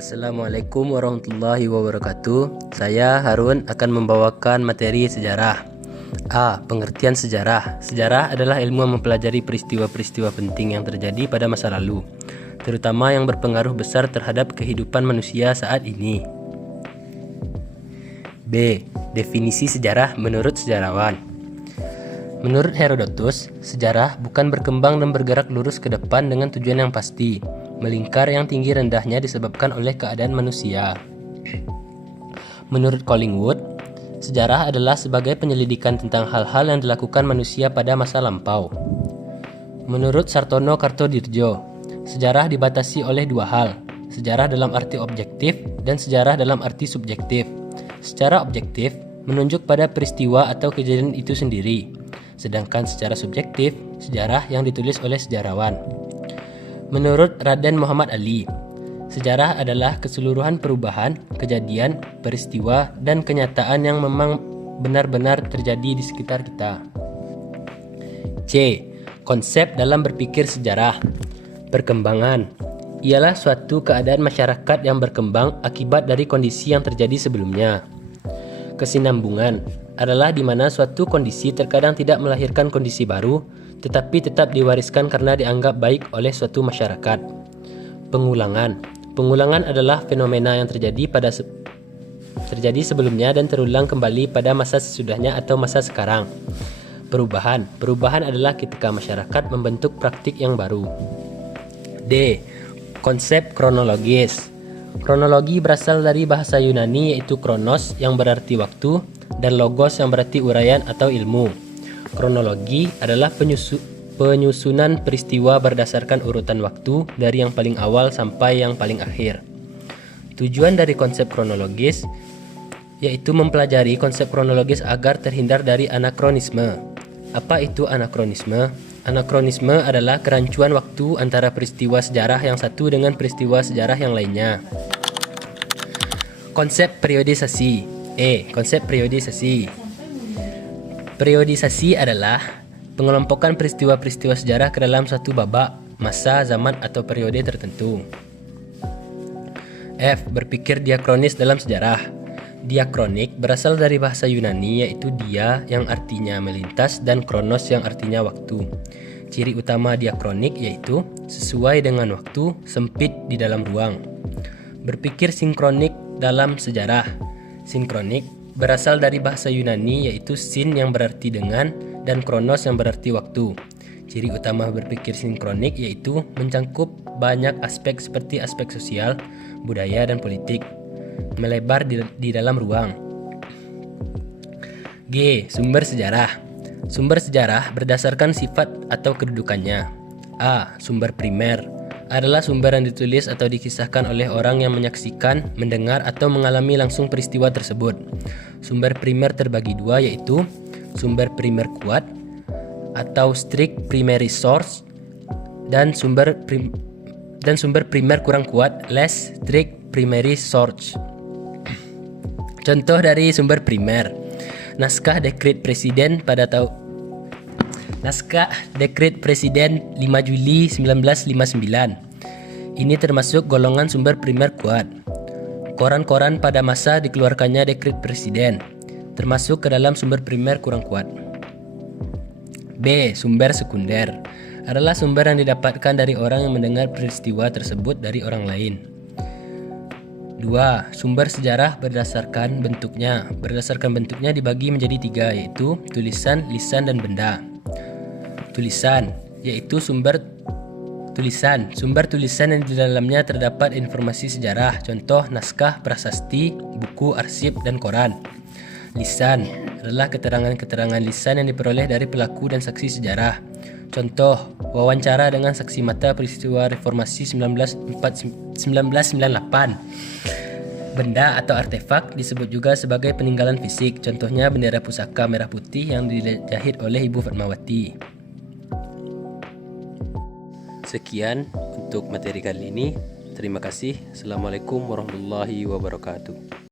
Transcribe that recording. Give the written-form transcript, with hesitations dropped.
Assalamualaikum warahmatullahi wabarakatuh. Saya Harun akan membawakan materi sejarah. A. Pengertian sejarah. Sejarah adalah ilmu yang mempelajari peristiwa-peristiwa penting yang terjadi pada masa lalu, terutama yang berpengaruh besar terhadap kehidupan manusia saat ini. B. Definisi sejarah menurut sejarawan. Menurut Herodotus, sejarah bukan berkembang dan bergerak lurus ke depan dengan tujuan yang pasti, melingkar yang tinggi rendahnya disebabkan oleh keadaan manusia. Menurut Collingwood, sejarah adalah sebagai penyelidikan tentang hal-hal yang dilakukan manusia pada masa lampau. Menurut Sartono Kartodirjo, sejarah dibatasi oleh dua hal, sejarah dalam arti objektif dan sejarah dalam arti subjektif. Secara objektif, menunjuk pada peristiwa atau kejadian itu sendiri, sedangkan secara subjektif, sejarah yang ditulis oleh sejarawan. Menurut Raden Muhammad Ali, sejarah adalah keseluruhan perubahan, kejadian, peristiwa, dan kenyataan yang memang benar-benar terjadi di sekitar kita. C. Konsep dalam berpikir sejarah. Perkembangan ialah suatu keadaan masyarakat yang berkembang akibat dari kondisi yang terjadi sebelumnya. Kesinambungan adalah di mana suatu kondisi terkadang tidak melahirkan kondisi baru, tetapi tetap diwariskan karena dianggap baik oleh suatu masyarakat. Pengulangan adalah fenomena yang terjadi sebelumnya dan terulang kembali pada masa sesudahnya atau masa sekarang. Perubahan adalah ketika masyarakat membentuk praktik yang baru. D. Konsep kronologis. Kronologi berasal dari bahasa Yunani yaitu kronos yang berarti waktu dan logos yang berarti uraian atau ilmu. Kronologi adalah penyusunan peristiwa berdasarkan urutan waktu dari yang paling awal sampai yang paling akhir. Tujuan dari konsep kronologis yaitu mempelajari konsep kronologis agar terhindar dari anakronisme. Apa itu anakronisme? Anakronisme adalah kerancuan waktu antara peristiwa sejarah yang satu dengan peristiwa sejarah yang lainnya. Konsep periodisasi. Konsep periodisasi. Periodisasi adalah pengelompokan peristiwa-peristiwa sejarah ke dalam satu babak, masa, zaman, atau periode tertentu. F. Berpikir diakronis dalam sejarah. Diakronik berasal dari bahasa Yunani yaitu dia yang artinya melintas dan kronos yang artinya waktu. Ciri utama diakronik yaitu sesuai dengan waktu, sempit di dalam ruang. Berpikir sinkronik dalam sejarah. Sinkronik berasal dari bahasa Yunani yaitu sin yang berarti dengan dan kronos yang berarti waktu. Ciri utama berpikir sinkronik yaitu mencangkup banyak aspek seperti aspek sosial, budaya, dan politik. Melebar di dalam ruang. G. Sumber sejarah. Sumber sejarah berdasarkan sifat atau kedudukannya. A. Sumber primer adalah sumber yang ditulis atau dikisahkan oleh orang yang menyaksikan, mendengar, atau mengalami langsung peristiwa tersebut. Sumber primer terbagi dua yaitu sumber primer kuat atau strict primary source dan sumber primer kurang kuat less strict primary source. Contoh dari sumber primer: naskah dekret presiden Naskah dekret presiden 5 Juli 1959. Ini termasuk golongan sumber primer kuat. Koran-koran pada masa dikeluarkannya dekret presiden termasuk ke dalam sumber primer kurang kuat. B. Sumber sekunder adalah sumber yang didapatkan dari orang yang mendengar peristiwa tersebut dari orang lain. 2. Sumber sejarah berdasarkan bentuknya. Berdasarkan bentuknya dibagi menjadi 3 yaitu tulisan, lisan, dan benda. Tulisan yaitu sumber tulisan yang di dalamnya terdapat informasi sejarah, contoh naskah, prasasti, buku, arsip, dan koran. Lisan adalah keterangan-keterangan lisan yang diperoleh dari pelaku dan saksi sejarah, contoh wawancara dengan saksi mata peristiwa reformasi 1998. Benda atau artefak disebut juga sebagai peninggalan fisik, contohnya bendera pusaka merah putih yang dijahit oleh Ibu Fatmawati. Sekian untuk materi kali ini. Terima kasih. Assalamualaikum warahmatullahi wabarakatuh.